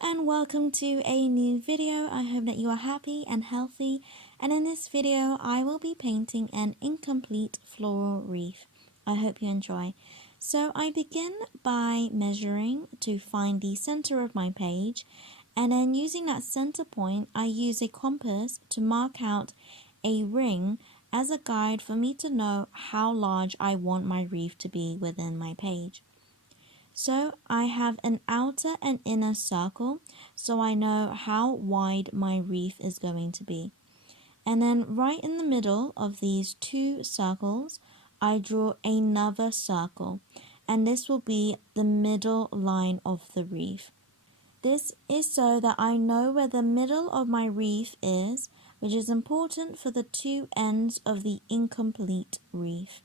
and welcome to a new video. I hope that you are happy and healthy, and in this video I will be painting an incomplete floral wreath. I hope you enjoy. So I begin by measuring to find the center of my page, and then using that center point I use a compass to mark out a ring as a guide for me to know how large I want my wreath to be within my page. So I have an outer and inner circle, so I know how wide my wreath is going to be. And then right in the middle of these two circles, I draw another circle, and this will be the middle line of the wreath. This is so that I know where the middle of my wreath is, which is important for the two ends of the incomplete wreath.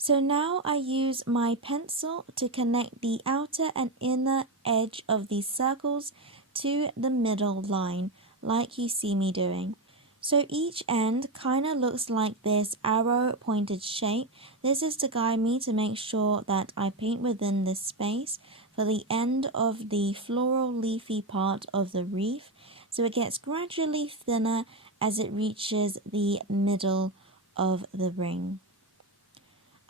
So now I use my pencil to connect the outer and inner edge of these circles to the middle line, like you see me doing. So each end kind of looks like this arrow pointed shape. This is to guide me to make sure that I paint within this space for the end of the floral leafy part of the wreath, so it gets gradually thinner as it reaches the middle of the ring.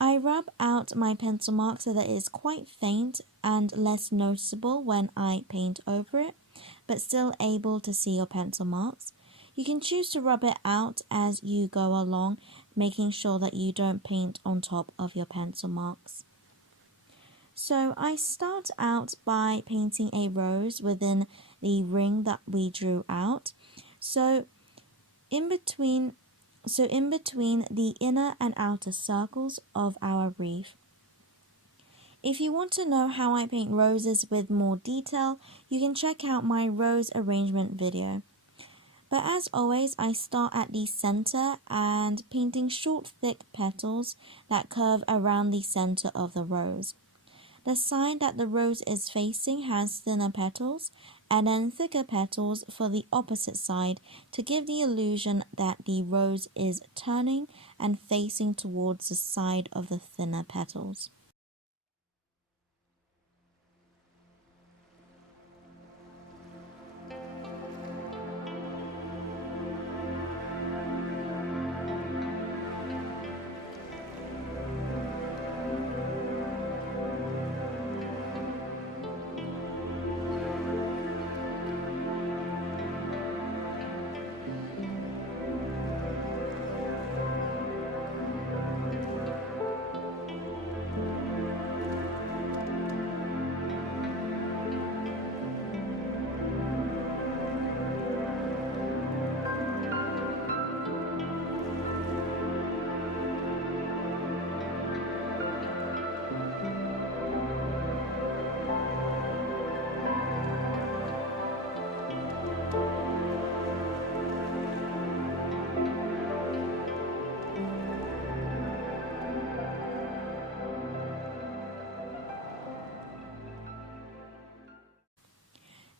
I rub out my pencil mark so that it is quite faint and less noticeable when I paint over it, but still able to see your pencil marks. You can choose to rub it out as you go along, making sure that you don't paint on top of your pencil marks. So I start out by painting a rose within the ring that we drew out. So in between the inner and outer circles of our wreath. If you want to know how I paint roses with more detail, you can check out my rose arrangement video. But as always, I start at the center and painting short, thick petals that curve around the center of the rose. The side that the rose is facing has thinner petals, and then thicker petals for the opposite side to give the illusion that the rose is turning and facing towards the side of the thinner petals.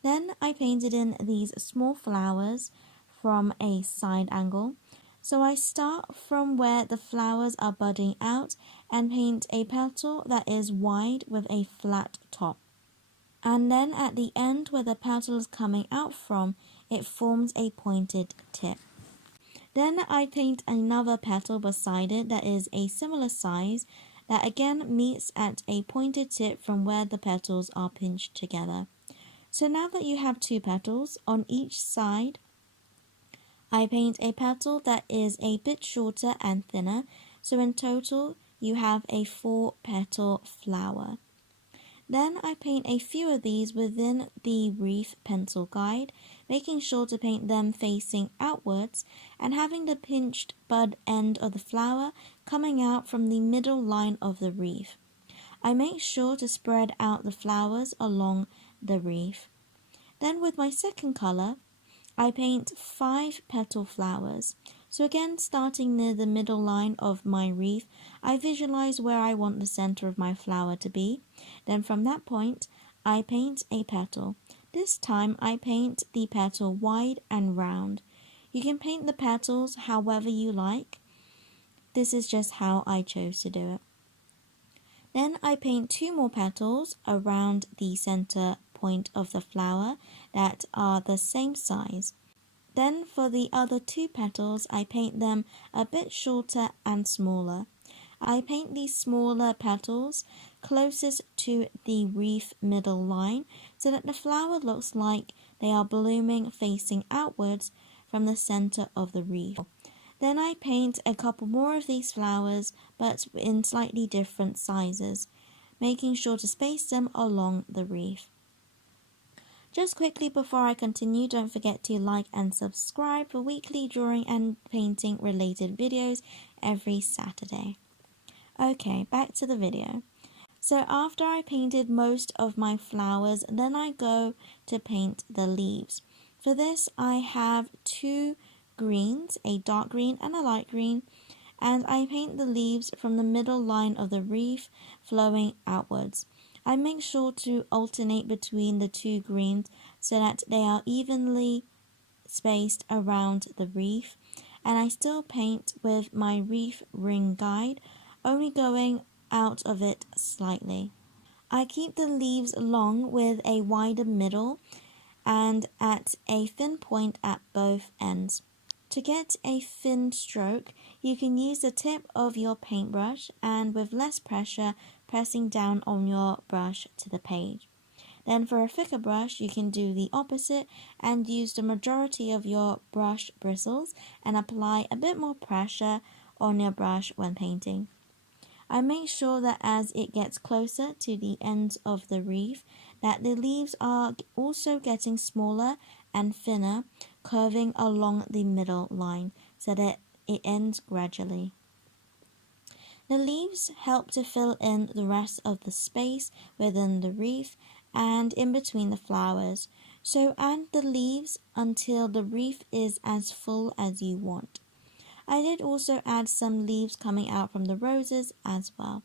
Then I painted in these small flowers from a side angle. So I start from where the flowers are budding out and paint a petal that is wide with a flat top. And then at the end where the petal is coming out from, it forms a pointed tip. Then I paint another petal beside it that is a similar size that again meets at a pointed tip from where the petals are pinched together. So now that you have two petals on each side, I paint a petal that is a bit shorter and thinner, so in total you have a 4-petal flower. Then I paint a few of these within the wreath pencil guide, making sure to paint them facing outwards and having the pinched bud end of the flower coming out from the middle line of the wreath. I make sure to spread out the flowers along the wreath. Then with my second color, I paint 5-petal flowers. So again, starting near the middle line of my wreath, I visualize where I want the center of my flower to be. Then from that point, I paint a petal. This time I paint the petal wide and round. You can paint the petals however you like. This is just how I chose to do it. Then I paint 2 more petals around the center midpoint of the flower that are the same size. Then for the other two petals, I paint them a bit shorter and smaller. I paint these smaller petals closest to the wreath middle line so that the flower looks like they are blooming facing outwards from the center of the wreath. Then I paint a couple more of these flowers but in slightly different sizes, making sure to space them along the wreath. Just quickly before I continue, don't forget to like and subscribe for weekly drawing and painting related videos every Saturday. Okay, back to the video. So after I painted most of my flowers, then I go to paint the leaves. For this I have two greens, a dark green and a light green, and I paint the leaves from the middle line of the wreath flowing outwards. I make sure to alternate between the two greens so that they are evenly spaced around the wreath, and I still paint with my wreath ring guide, only going out of it slightly. I keep the leaves long with a wider middle and at a thin point at both ends. To get a thin stroke, you can use the tip of your paintbrush and with less pressure pressing down on your brush to the page. Then for a thicker brush, you can do the opposite and use the majority of your brush bristles and apply a bit more pressure on your brush when painting. I make sure that as it gets closer to the ends of the wreath, that the leaves are also getting smaller and thinner, curving along the middle line so that it ends gradually. The leaves help to fill in the rest of the space within the wreath and in between the flowers, so add the leaves until the wreath is as full as you want. I did also add some leaves coming out from the roses as well.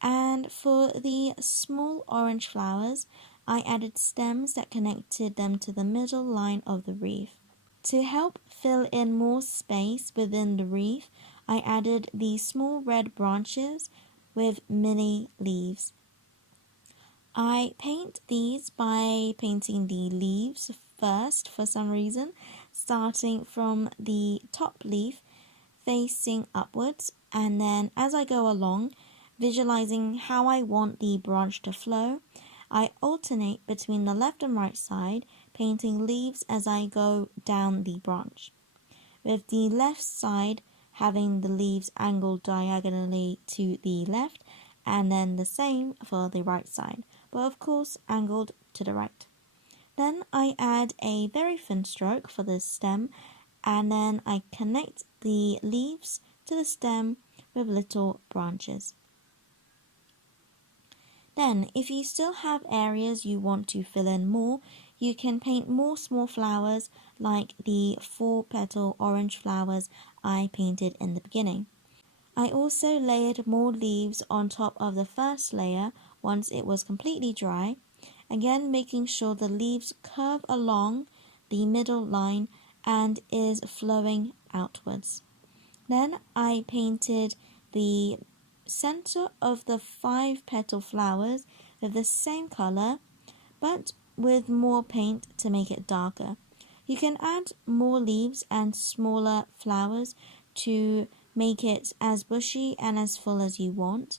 And for the small orange flowers, I added stems that connected them to the middle line of the wreath. To help fill in more space within the wreath, I added these small red branches with mini leaves. I paint these by painting the leaves first for some reason, starting from the top leaf facing upwards, and then as I go along, visualizing how I want the branch to flow, I alternate between the left and right side, painting leaves as I go down the branch, with the left side having the leaves angled diagonally to the left, and then the same for the right side, but of course angled to the right. Then I add a very thin stroke for the stem, and then I connect the leaves to the stem with little branches. Then, if you still have areas you want to fill in more, you can paint more small flowers like the 4-petal orange flowers I painted in the beginning. I also layered more leaves on top of the first layer once it was completely dry, again making sure the leaves curve along the middle line and is flowing outwards. Then I painted the center of the 5-petal flowers with the same color but with more paint to make it darker. You can add more leaves and smaller flowers to make it as bushy and as full as you want.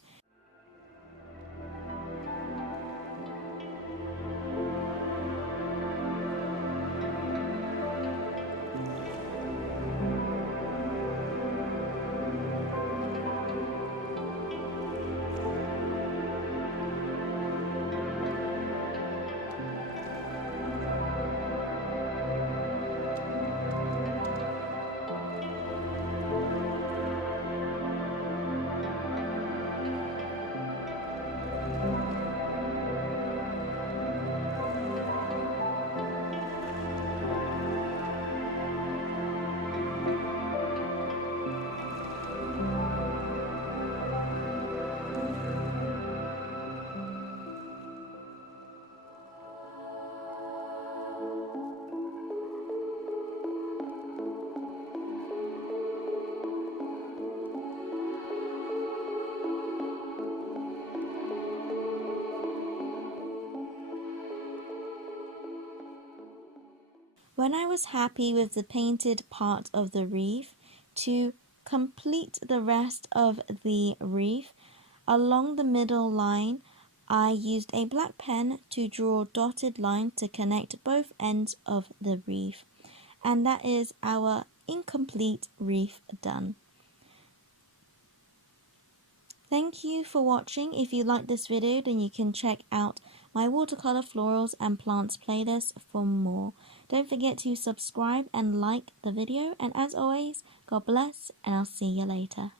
When I was happy with the painted part of the wreath, to complete the rest of the wreath, along the middle line, I used a black pen to draw dotted lines to connect both ends of the wreath. And that is our incomplete wreath done. Thank you for watching. If you liked this video, then you can check out my watercolor florals and plants playlist for more. Don't forget to subscribe and like the video. And as always, God bless, and I'll see you later.